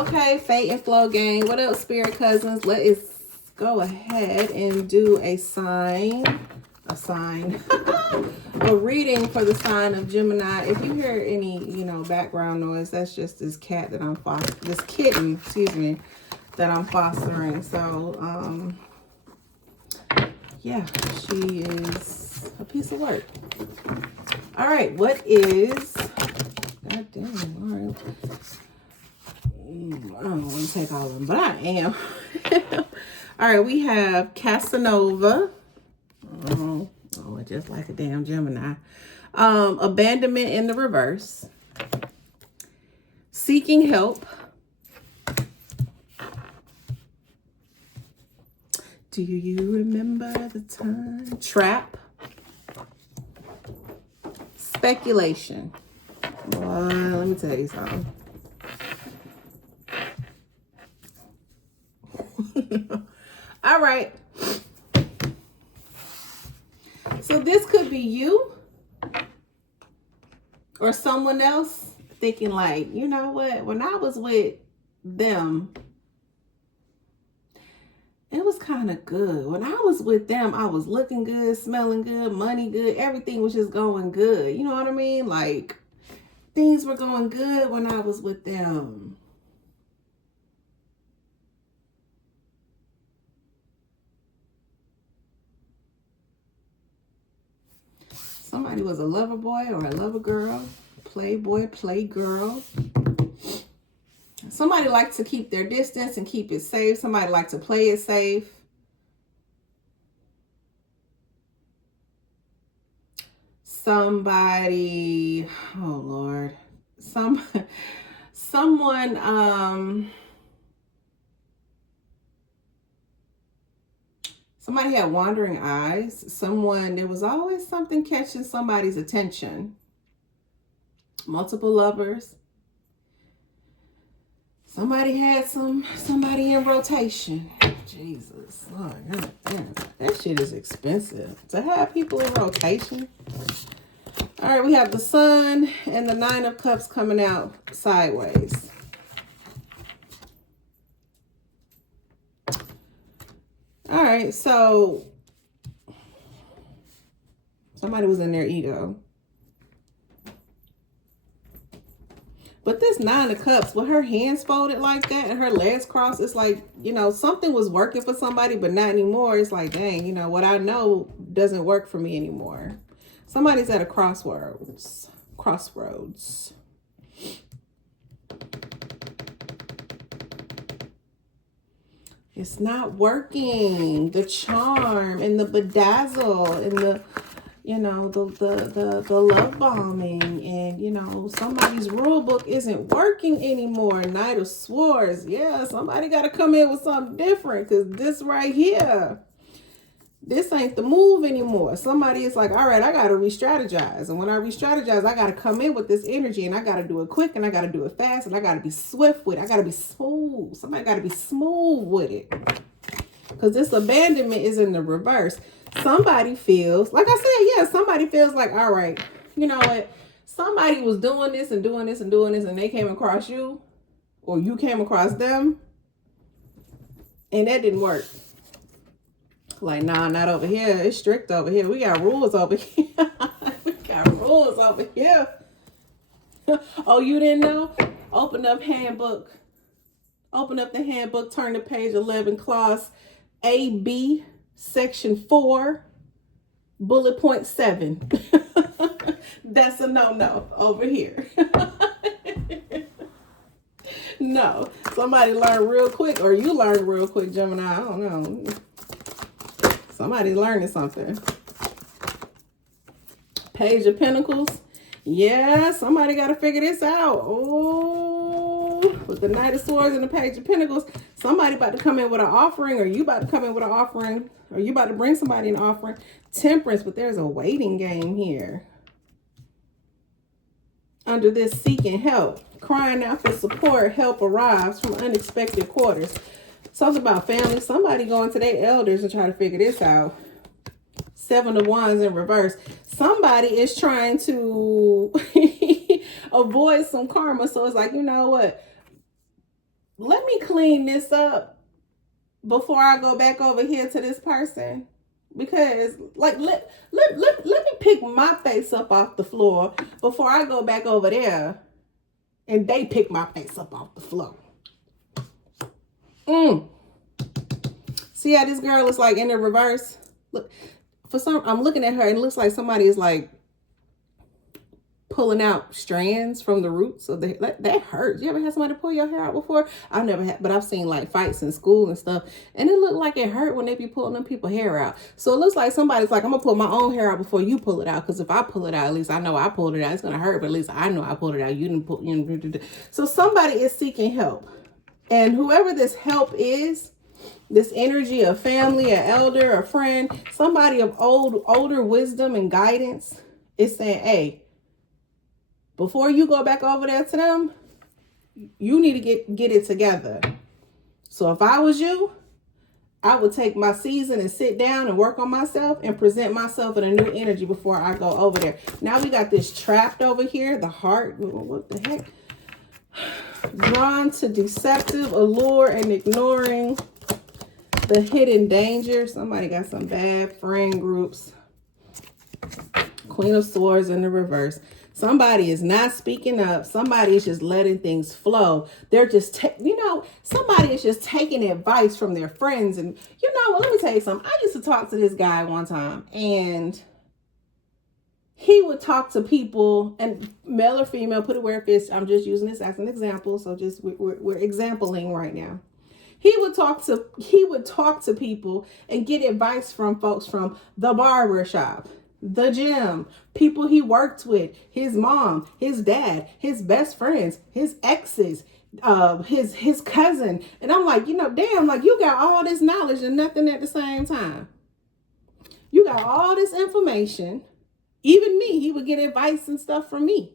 Okay, Fate and Flow gang. What up, spirit cousins? Let us go ahead and do a a reading for the sign of Gemini. If you hear any, background noise, that's just this cat that I'm this kitten, excuse me, that I'm fostering. So, yeah, she is a piece of work. All right, what is, god damn, all right. I don't want to take all of them, but I am. All right, we have Casanova. Oh, just like a damn Gemini. Abandonment in the reverse. Seeking help. Do you remember the time? Trap. Speculation. Well, let me tell you something. All right. So this could be you or someone else thinking like, you know what? When I was with them, it was kind of good. When I was with them, I was looking good, smelling good, money good. Everything was just going good. You know what I mean? Like things were going good when I was with them. Somebody was a lover boy or a lover girl, playboy, playgirl. Somebody likes to keep their distance and keep it safe. Somebody likes to play it safe. Somebody, oh Lord, someone, somebody had wandering eyes. There was always something catching somebody's attention. Multiple lovers. Somebody had somebody in rotation. Jesus, Lord, God damn, that shit is expensive to have people in rotation. All right, we have the Sun and the Nine of Cups coming out sideways. All right, so somebody was in their ego. But this Nine of Cups, with her hands folded like that and her legs crossed, it's like, something was working for somebody, but not anymore. It's like, dang, what I know doesn't work for me anymore. Somebody's at a crossroads. It's not working. The charm and the bedazzle and the love bombing and, somebody's rule book isn't working anymore. Knight of Swords. Yeah, somebody got to come in with something different because this right here, this ain't the move anymore. Somebody is like, all right, I got to re-strategize. And when I re-strategize, I got to come in with this energy and I got to do it quick and I got to do it fast and I got to be swift with it. I got to be smooth. Somebody got to be smooth with it because this abandonment is in the reverse. Somebody feels, like I said, yeah, somebody feels like, all right, you know what? Somebody was doing this and doing this and doing this and they came across you or you came across them and that didn't work. Like, nah, not over here. It's strict over here. We got rules over here. We got rules over here. Oh, you didn't know? Open up handbook. Open up the handbook. Turn to page 11, clause AB. Section 4, bullet point 7. That's a no-no over here. No, somebody learned real quick, or you learned real quick, Gemini. I don't know. Somebody's learning something. Page of Pentacles. Yeah, somebody got to figure this out. Oh, with the Knight of Swords and the Page of Pentacles, somebody about to come in with an offering, or you about to come in with an offering. Or you about to bring somebody an offering. Temperance, but there's a waiting game here. Under this seeking help. Crying out for support. Help arrives from unexpected quarters. Something about family. Somebody going to their elders and try to figure this out. 7 of Wands in reverse. Somebody is trying to avoid some karma. So it's like, you know what? let me clean this up before I go back over here to this person. Because like let me pick my face up off the floor before I go back over there and they pick my face up off the floor. See how this girl is like in the reverse? Look, I'm looking at her and it looks like somebody is like pulling out strands from the roots of that hurts. You ever had somebody pull your hair out before? I've never had, but I've seen like fights in school and stuff, and it looked like it hurt when they be pulling them people hair out. So it looks like somebody's like, I'm gonna pull my own hair out before you pull it out, because if I pull it out, at least I know I pulled it out. It's gonna hurt, but at least I know I pulled it out. You didn't pull. So somebody is seeking help, and whoever this help is, this energy of family, an elder, a friend, somebody of older wisdom and guidance is saying, hey, before you go back over there to them, you need to get it together. So if I was you, I would take my season and sit down and work on myself and present myself in a new energy before I go over there. Now we got this trapped over here, the heart. What the heck? Drawn to deceptive allure and ignoring the hidden danger. Somebody got some bad friend groups. Queen of Swords in the reverse. Somebody is not speaking up. Somebody is just letting things flow. They're just, somebody is just taking advice from their friends. And let me tell you something. I used to talk to this guy one time, and he would talk to people, and male or female, put it where it fits. I'm just using this as an example. So just we're exampling right now. He would talk to people and get advice from folks from the barber shop, the gym, people he worked with, his mom, his dad, his best friends, his exes, his cousin. And I'm like, damn, like you got all this knowledge and nothing at the same time. You got all this information. Even me, he would get advice and stuff from me.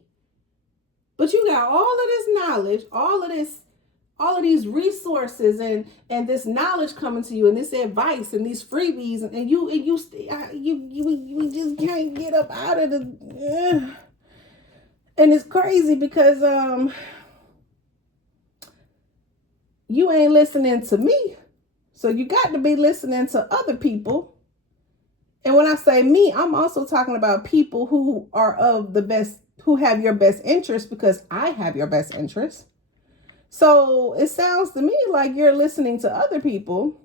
But you got all of this knowledge, all of these resources and this knowledge coming to you, and this advice and these freebies, and you just can't get up out of the. And it's crazy because you ain't listening to me, so you got to be listening to other people. And when I say me, I'm also talking about people who are who have your best interest, because I have your best interest. So it sounds to me like you're listening to other people,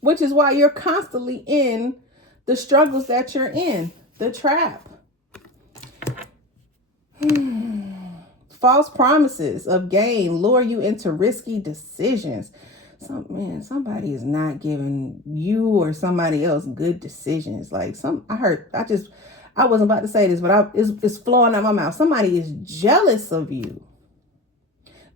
which is why you're constantly in the struggles that you're in, the trap. False promises of gain lure you into risky decisions. Somebody is not giving you or somebody else good decisions. Like I wasn't about to say this, but it's flowing out my mouth. Somebody is jealous of you.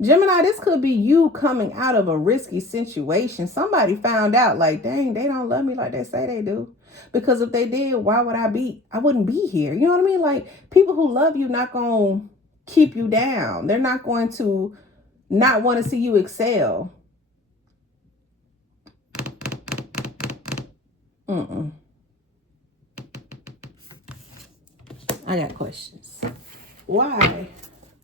Gemini, this could be you coming out of a risky situation. Somebody found out, like, dang, they don't love me like they say they do. Because if they did, why would I wouldn't be here. You know what I mean? Like, people who love you not going to keep you down. They're not going to not want to see you excel. I got questions. Why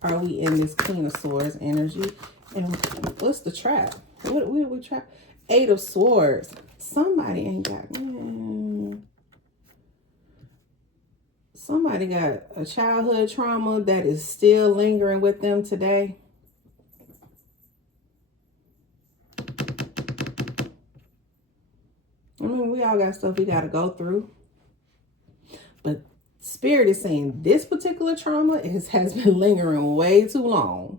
are we in this Queen of Swords energy? And what's the trap? What we trap? 8 of Swords. Somebody ain't got. Somebody got a childhood trauma that is still lingering with them today. I mean, we all got stuff we got to go through. But Spirit is saying this particular trauma has been lingering way too long.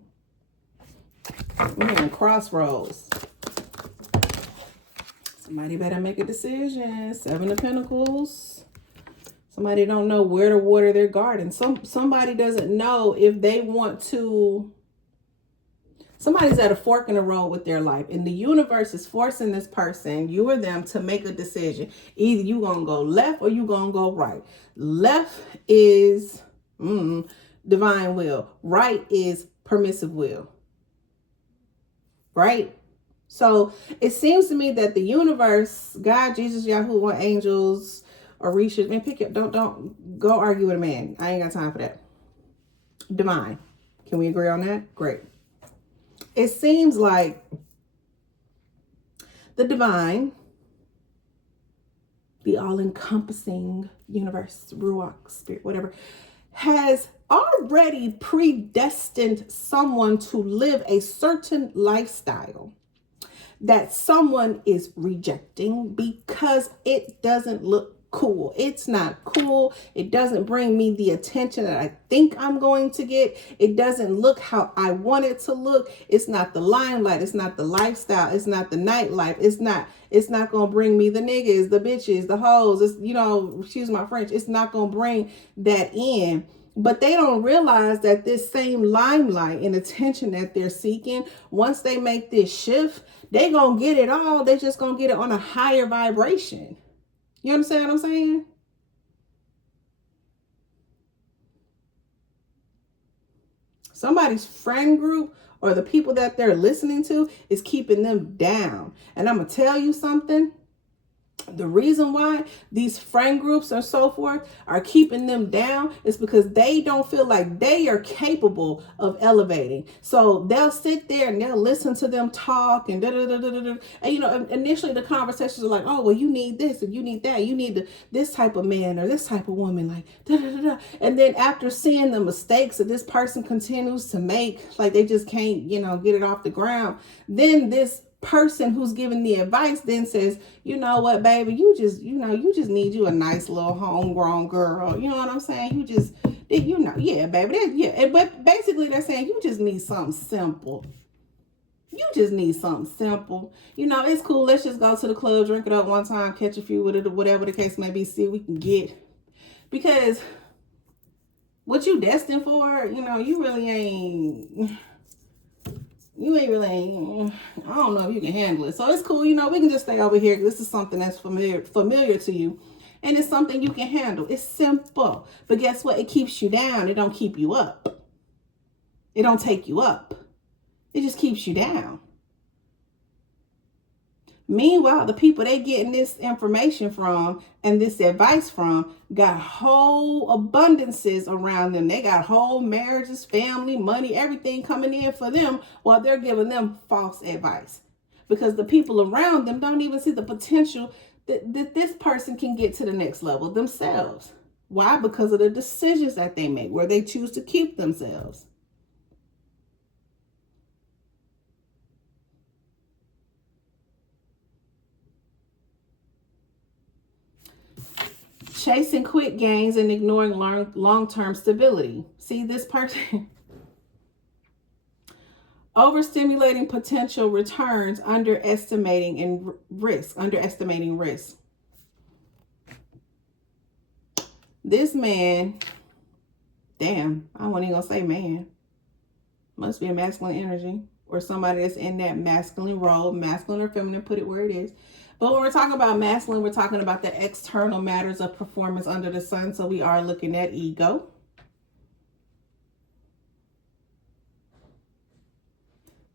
We're in crossroads. Somebody better make a decision. 7 of Pentacles. Somebody don't know where to water their garden. Somebody doesn't know if they want to. Somebody's at a fork in the road with their life, and the universe is forcing this person, you or them, to make a decision. Either you gonna go left or you gonna go right. Left is divine will. Right is permissive will. Right? So it seems to me that the universe, God, Jesus, Yahuwah, angels, Orisha, man, pick it. Don't go argue with a man. I ain't got time for that. Divine. Can we agree on that? Great. it seems like the divine, the all-encompassing universe, ruach, spirit, whatever, has already predestined someone to live a certain lifestyle that someone is rejecting because it doesn't look cool. It's not cool. It doesn't bring me the attention that I think I'm going to get. It doesn't look how I want it to look. It's not the limelight. It's not the lifestyle. It's not the nightlife. It's not going to bring me the niggas, the bitches, the hoes. It's, you know, excuse my French. It's not going to bring that in. But they don't realize that this same limelight and attention that they're seeking, once they make this shift, they going to get it all. They just going to get it on a higher vibration. You understand what I'm saying? Somebody's friend group or the people that they're listening to is keeping them down. And I'm going to tell you something. The reason why these friend groups and so forth are keeping them down is because they don't feel like they are capable of elevating. So they'll sit there and they'll listen to them talk and And, you know, initially the conversations are like, oh, well, you need this and you need that. You need this type of man or this type of woman, like And then after seeing the mistakes that this person continues to make, like they just can't, you know, get it off the ground, then this person who's giving the advice then says, you know what, baby, you just need you a nice little homegrown girl. You know what I'm saying? Yeah, baby. Yeah. But basically they're saying you just need something simple. You just need something simple. You know, it's cool. Let's just go to the club, drink it up one time, catch a few with it, or whatever the case may be, see what we can get. Because what you destined for, you know, you ain't really, I don't know if you can handle it. So it's cool, you know, we can just stay over here. This is something that's familiar to you. And it's something you can handle. It's simple. But guess what? It keeps you down. It don't keep you up. It don't take you up. It just keeps you down. Meanwhile, the people they getting this information from and this advice from got whole abundances around them. They got whole marriages, family, money, everything coming in for them while they're giving them false advice. Because the people around them don't even see the potential that this person can get to the next level themselves. Why? Because of the decisions that they make, where they choose to keep themselves. Chasing quick gains and ignoring long-term stability. See, this person overstimulating potential returns, underestimating risk. This man, damn, I wasn't even gonna say man. Must be a masculine energy or somebody that's in that masculine role, masculine or feminine, put it where it is. But when we're talking about masculine, we're talking about the external matters of performance under the sun. So we are looking at ego.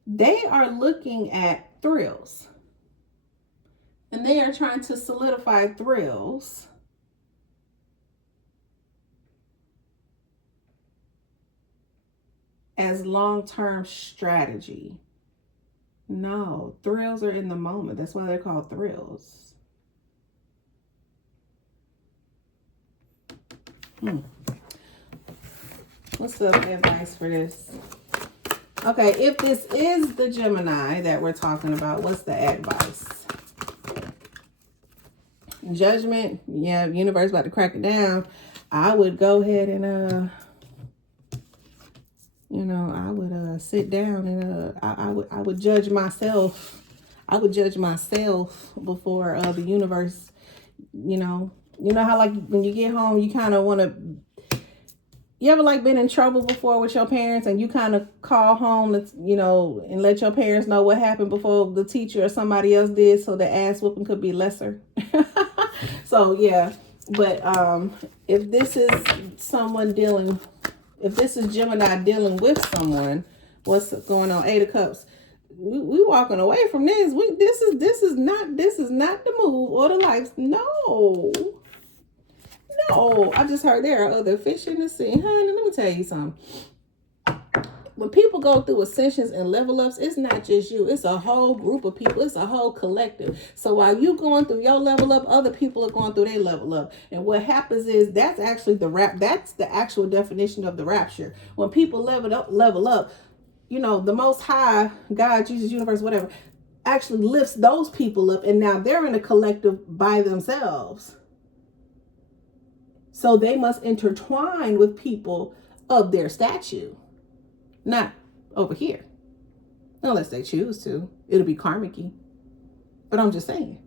They are looking at thrills. And they are trying to solidify thrills as long-term strategy. No, thrills are in the moment. That's why they're called thrills. What's the advice for this? Okay, if this is the Gemini that we're talking about, what's the advice? Judgment. Yeah, universe about to crack it down. I would go ahead and I would sit down and I would judge myself. I would judge myself before the universe. You know how like when you get home, you kind of want to. You ever like been in trouble before with your parents and you kind of call home, and let your parents know what happened before the teacher or somebody else did, so the ass whooping could be lesser. So yeah, but if this is if this is Gemini dealing with someone, what's going on? 8 of Cups. We walking away from this. This is not the move or the life. No, I just heard there are other fish in the sea. Honey, let me tell you something. when people go through ascensions and level ups, it's not just you. It's a whole group of people. It's a whole collective. So while you going through your level up, other people are going through their level up. And what happens is that's actually that's the actual definition of the rapture. When people level up, you know, the Most High, God, Jesus, universe, whatever, actually lifts those people up. And now they're in a collective by themselves. So they must intertwine with people of their stature. Not over here. Unless they choose to. It'll be karmic-y. But I'm just saying.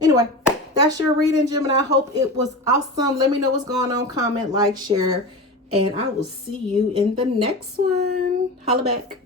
Anyway, that's your reading, Gemini. I hope it was awesome. Let me know what's going on. Comment, like, share. And I will see you in the next one. Holla back.